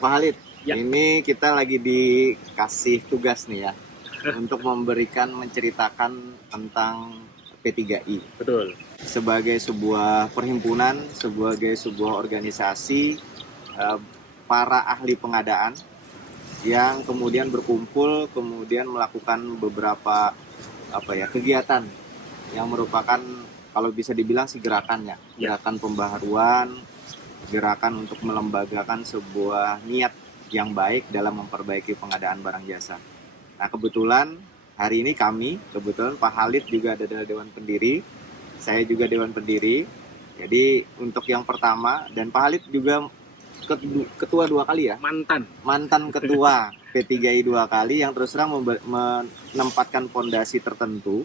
Pak Halid, Ya. ini kita lagi dikasih tugas nih ya untuk menceritakan tentang P3I Betul. sebagai sebuah perhimpunan, sebagai sebuah organisasi para ahli pengadaan yang kemudian berkumpul, kemudian melakukan beberapa kegiatan yang merupakan kalau bisa dibilang sih gerakannya, gerakan pembaharuan, gerakan untuk melembagakan sebuah niat yang baik dalam memperbaiki pengadaan barang jasa. Nah, kebetulan hari ini kebetulan Pak Halid juga ada dalam Dewan Pendiri, saya juga Dewan Pendiri. Jadi untuk yang pertama, dan Pak Halid juga ketua 2 kali ya? Mantan ketua P3I 2 kali yang terus terang menempatkan fondasi tertentu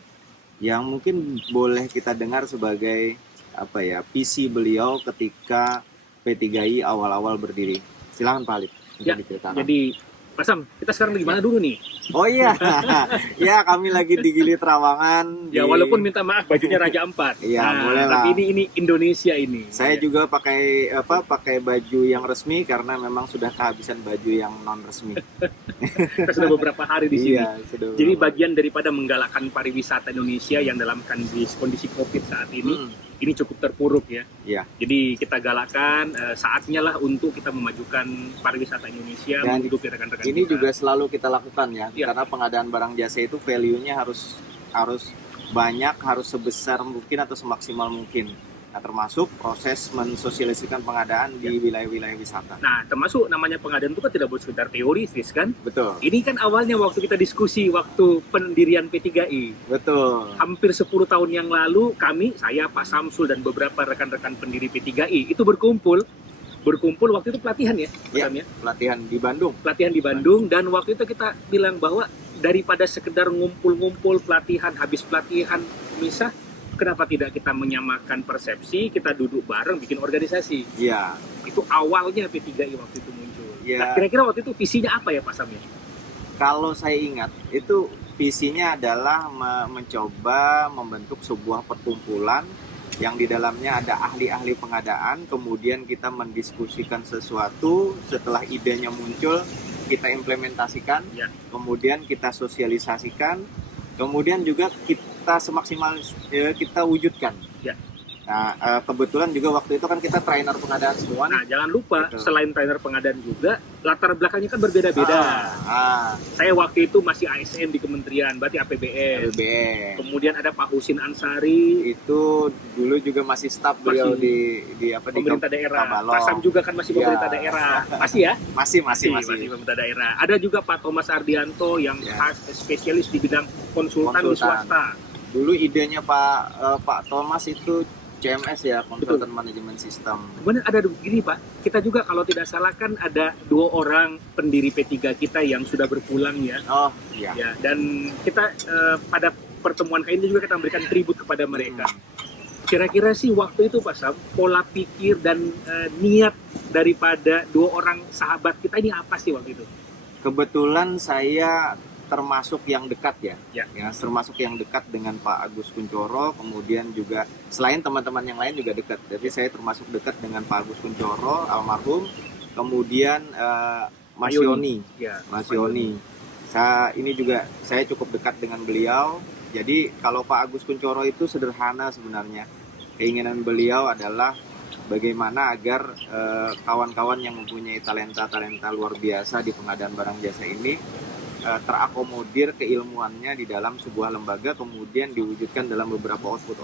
yang mungkin boleh kita dengar sebagai visi beliau ketika P3I awal-awal berdiri. Silakan Pak Halid. Jadi Pak Sam, kita sekarang lagi mana dulu nih? Oh iya, ya kami lagi di Gili Trawangan. Ya walaupun minta maaf bajunya Raja Ampat. Iya, boleh lah. Tapi ini Indonesia ini. Saya juga pakai baju yang resmi karena memang sudah kehabisan baju yang non resmi. Kita sudah beberapa hari di sini. Iya, jadi bagian daripada menggalakkan pariwisata Indonesia yang dalam kondisi COVID saat ini. Ini cukup terpuruk ya. Iya. Jadi kita galakkan saatnya lah untuk kita memajukan pariwisata Indonesia, dan menghidupi rekan-rekan ini kita. juga selalu kita lakukan ya, karena pengadaan barang jasa itu value-nya harus banyak, harus sebesar mungkin atau semaksimal mungkin. Nah, termasuk proses mensosialisasikan pengadaan di wilayah-wilayah wisata. Nah, termasuk namanya pengadaan itu kan tidak boleh sekedar teoritis kan? Betul. Ini kan awalnya waktu kita diskusi waktu pendirian P3I. Betul. Hampir 10 tahun yang lalu saya, Pak Samsul dan beberapa rekan-rekan pendiri P3I itu berkumpul waktu itu pelatihan ya, ya? Pelatihan di Bandung. Dan waktu itu kita bilang bahwa daripada sekedar ngumpul-ngumpul habis pelatihan misah, kenapa tidak kita menyamakan persepsi, kita duduk bareng bikin organisasi. Iya. Itu awalnya P3I waktu itu muncul. Ya. Nah, kira-kira waktu itu visinya apa ya Pak Sam? Kalau saya ingat, itu visinya adalah mencoba membentuk sebuah perkumpulan yang di dalamnya ada ahli-ahli pengadaan, kemudian kita mendiskusikan sesuatu, setelah idenya muncul, kita implementasikan, kemudian kita sosialisasikan, kemudian juga kita semaksimal kita wujudkan. Nah, kebetulan juga waktu itu kan kita trainer pengadaan semua. Nah, jangan lupa selain trainer pengadaan juga latar belakangnya kan berbeda-beda. Saya waktu itu masih ASN di kementerian, berarti APBN. Kemudian ada Pak Husin Ansari. Itu dulu juga masih staf beliau di pemerintah daerah. Kabalong. Pak Sam juga kan masih pemerintah daerah. Masih ya? Masih Pemerintah daerah. Ada juga Pak Thomas Ardianto yang spesialis di bidang konsultan di swasta. Dulu idenya Pak Thomas itu CMS ya, Konsultan Manajemen Sistem. Kemudian ada begini Pak, kita juga kalau tidak salah kan ada 2 orang pendiri P3 kita yang sudah berpulang ya. Oh iya. Ya, dan kita pada pertemuan kali ini juga kita memberikan tribut kepada mereka. Kira-kira sih waktu itu Pak Sam, pola pikir dan niat daripada 2 orang sahabat kita ini apa sih waktu itu? Kebetulan saya termasuk yang dekat termasuk yang dekat dengan Pak Agus Kuncoro, kemudian juga selain teman-teman yang lain juga dekat. Jadi saya termasuk dekat dengan Pak Agus Kuncoro almarhum, kemudian Mas Yoni. Ini juga saya cukup dekat dengan beliau. Jadi kalau Pak Agus Kuncoro itu sederhana sebenarnya. Keinginan beliau adalah bagaimana agar kawan-kawan yang mempunyai talenta luar biasa di pengadaan barang jasa ini terakomodir keilmuannya di dalam sebuah lembaga, kemudian diwujudkan dalam beberapa output.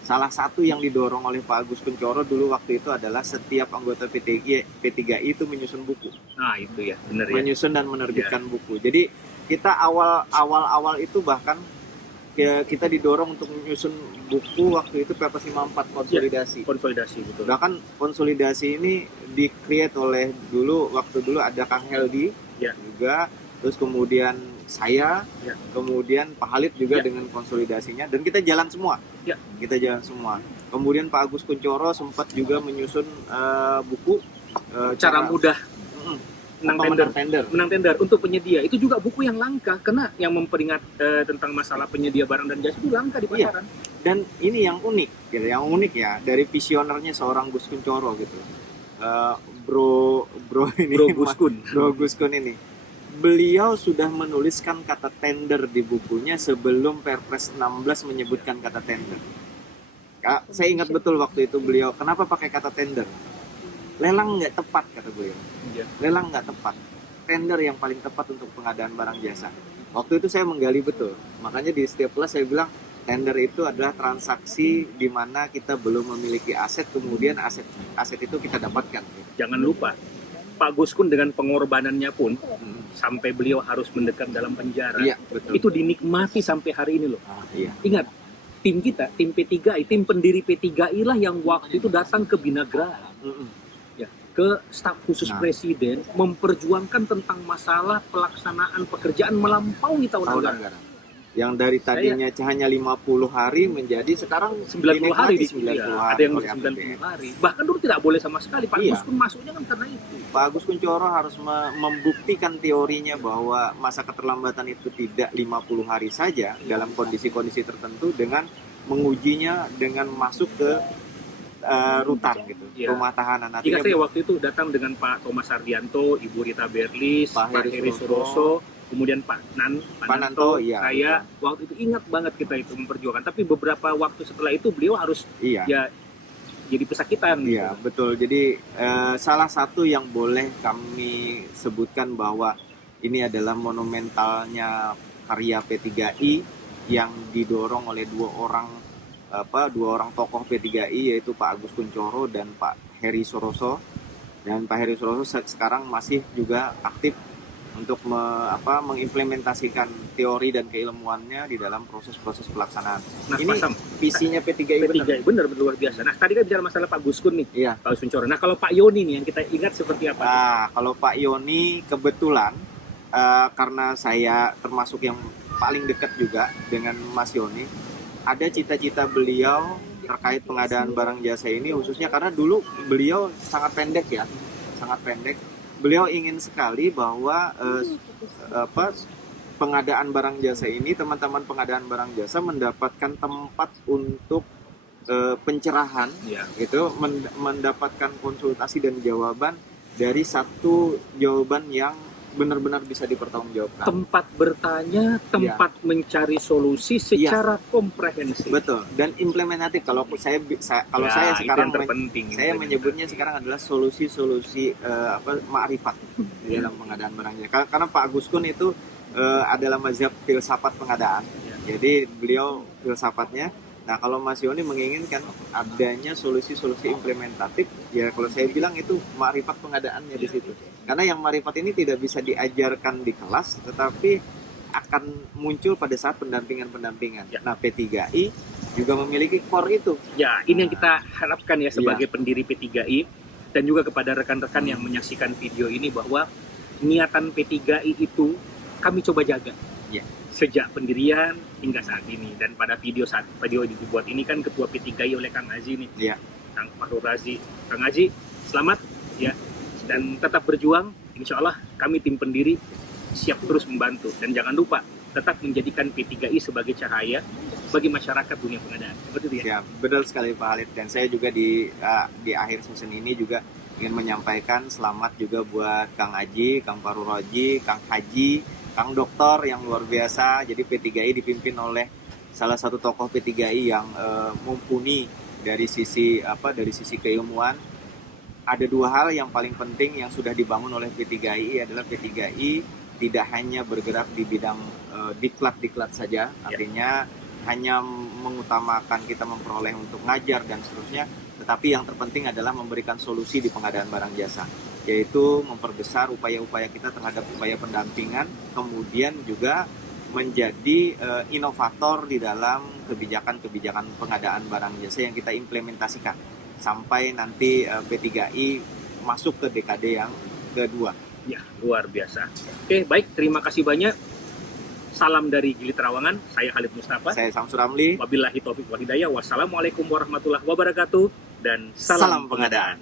Salah satu yang didorong oleh Pak Agus Kuncoro dulu waktu itu adalah setiap anggota P3I itu menyusun buku. Nah itu ya, benar ya. Menyusun dan menerbitkan buku. Jadi kita awal itu bahkan kita didorong untuk menyusun buku waktu itu Perpres 54 konsolidasi. Konsolidasi betul. Bahkan konsolidasi ini di-create oleh waktu dulu ada Kang Heldi juga. Terus kemudian saya, kemudian Pak Halid juga dengan konsolidasinya, dan kita jalan semua. Kemudian Pak Agus Kuncoro sempat juga menyusun buku cara mudah menang tender untuk penyedia. Itu juga buku yang langka karena yang memperingat tentang masalah penyedia barang dan jasa itu langka di pasaran. Dan ini yang unik, dari visionernya seorang Gus Kuncoro gitu. bro ini, Bro Guskun. Bro Guskun ini. Beliau sudah menuliskan kata tender di bukunya sebelum Perpres 16 menyebutkan kata tender. Kak, saya ingat betul waktu itu beliau, kenapa pakai kata tender? Lelang nggak tepat, kata beliau. Iya. Lelang nggak tepat. Tender yang paling tepat untuk pengadaan barang jasa. Waktu itu saya menggali betul. Makanya di setiap kelas saya bilang, tender itu adalah transaksi di mana kita belum memiliki aset, kemudian aset itu kita dapatkan. Jangan lupa, Pak Guskun dengan pengorbanannya pun sampai beliau harus mendekam dalam penjara. Iya, betul. Itu dinikmati sampai hari ini loh. Iya. Ingat, tim kita, tim P3I, tim pendiri P3I lah yang waktu itu datang ke Binagrara, ya, ke staf khusus Nah. presiden, memperjuangkan tentang masalah pelaksanaan pekerjaan melampaui tahun Tahun anggaran. anggaran. Yang dari tadinya hanya 50 hari menjadi sekarang 90 hari di 90 ya, hari ada yang oleh 90 APBN. hari. Bahkan dulu tidak boleh sama sekali. Pak Iya. Guskun masuknya kan karena itu. Pak Agus Kuncoro harus membuktikan teorinya bahwa masa keterlambatan itu tidak 50 hari saja dalam kondisi-kondisi tertentu dengan mengujinya dengan masuk ke rutan gitu, Iya. rumah tahanan. Jika Artinya saya waktu itu datang dengan Pak Thomas Ardianto, Ibu Rita Berlis, Pak Pak Heri Heri Suroso, kemudian Pak Nanto, iya, saya waktu itu ingat banget kita itu memperjuangkan. Tapi beberapa waktu setelah itu beliau harus iya. ya jadi pesakitan. Iya, gitu. betul. Jadi salah satu yang boleh kami sebutkan bahwa ini adalah monumentalnya karya P3I yang didorong oleh dua orang tokoh P3I, yaitu Pak Agus Kuncoro dan Pak Heri Suroso. Dan Pak Heri Suroso sekarang masih juga aktif untuk mengimplementasikan teori dan keilmuannya di dalam proses-proses pelaksanaan. Nah, Ini Pak Sam, visinya P3I benar. P3I benar luar biasa. Nah, tadi kan bicara masalah Pak Guskun nih, Iya. Pak Agus Kuncoro. Nah, kalau Pak Yoni nih yang kita ingat seperti apa? Nah, kalau Pak Yoni kebetulan karena saya termasuk yang paling dekat juga dengan Mas Yoni, ada cita-cita beliau terkait pengadaan barang jasa ini, khususnya karena dulu beliau sangat pendek ya, sangat pendek. Beliau ingin sekali bahwa pengadaan barang jasa ini, teman-teman pengadaan barang jasa mendapatkan tempat untuk pencerahan, Ya. gitu, mendapatkan konsultasi dan jawaban dari satu jawaban yang benar-benar bisa dipertanggungjawabkan. Tempat bertanya, tempat mencari solusi secara komprehensif. Betul. Dan implementatif. Kalau saya Ya, saya itu sekarang yang terpenting. saya menyebutnya sekarang adalah solusi-solusi ma'rifat di dalam pengadaan barang jasa. Karena Pak Guskun itu adalah mazhab filsafat pengadaan. Ya. Jadi beliau filsafatnya. Nah, kalau Mas Yoni menginginkan adanya solusi-solusi implementatif, ya kalau saya bilang itu ma'rifat pengadaannya di situ. Karena yang ma'rifat ini tidak bisa diajarkan di kelas, tetapi akan muncul pada saat pendampingan-pendampingan. Ya. Nah, P3I juga memiliki core itu. Ya, ini yang kita harapkan ya sebagai pendiri P3I dan juga kepada rekan-rekan yang menyaksikan video ini bahwa niatan P3I itu kami coba jaga. Ya. Sejak pendirian hingga saat ini, dan pada video dibuat ini kan ketua P3I oleh Kang Aji nih, Iya. Kang Fahrul Razi. Kang Aji, selamat ya, dan tetap berjuang. Insya Allah kami tim pendiri siap terus membantu, dan jangan lupa tetap menjadikan P3I sebagai cahaya bagi masyarakat dunia pengadaan. Seperti itu ya. Ya, benar sekali Pak Halid. Dan saya juga di akhir season ini juga ingin menyampaikan selamat juga buat Kang Aji, Kang Fahrul Razi, Kang Haji, Kang Dokter yang luar biasa. Jadi P3I dipimpin oleh salah satu tokoh P3I yang mumpuni dari sisi keilmuan. Ada dua hal yang paling penting yang sudah dibangun oleh P3I adalah P3I tidak hanya bergerak di bidang diklat saja, artinya hanya mengutamakan kita memperoleh untuk ngajar dan seterusnya, tetapi yang terpenting adalah memberikan solusi di pengadaan barang jasa, yaitu memperbesar upaya-upaya kita terhadap upaya pendampingan, kemudian juga menjadi inovator di dalam kebijakan-kebijakan pengadaan barang jasa yang kita implementasikan sampai nanti P3I masuk ke dekade yang kedua. Ya, luar biasa. Oke, baik, terima kasih banyak. Salam dari Gili Trawangan, saya Khalid Mustafa. Saya Samsur Ramli. Wabillahi taufiq wal hidayah. Wassalamualaikum warahmatullahi wabarakatuh dan salam pengadaan.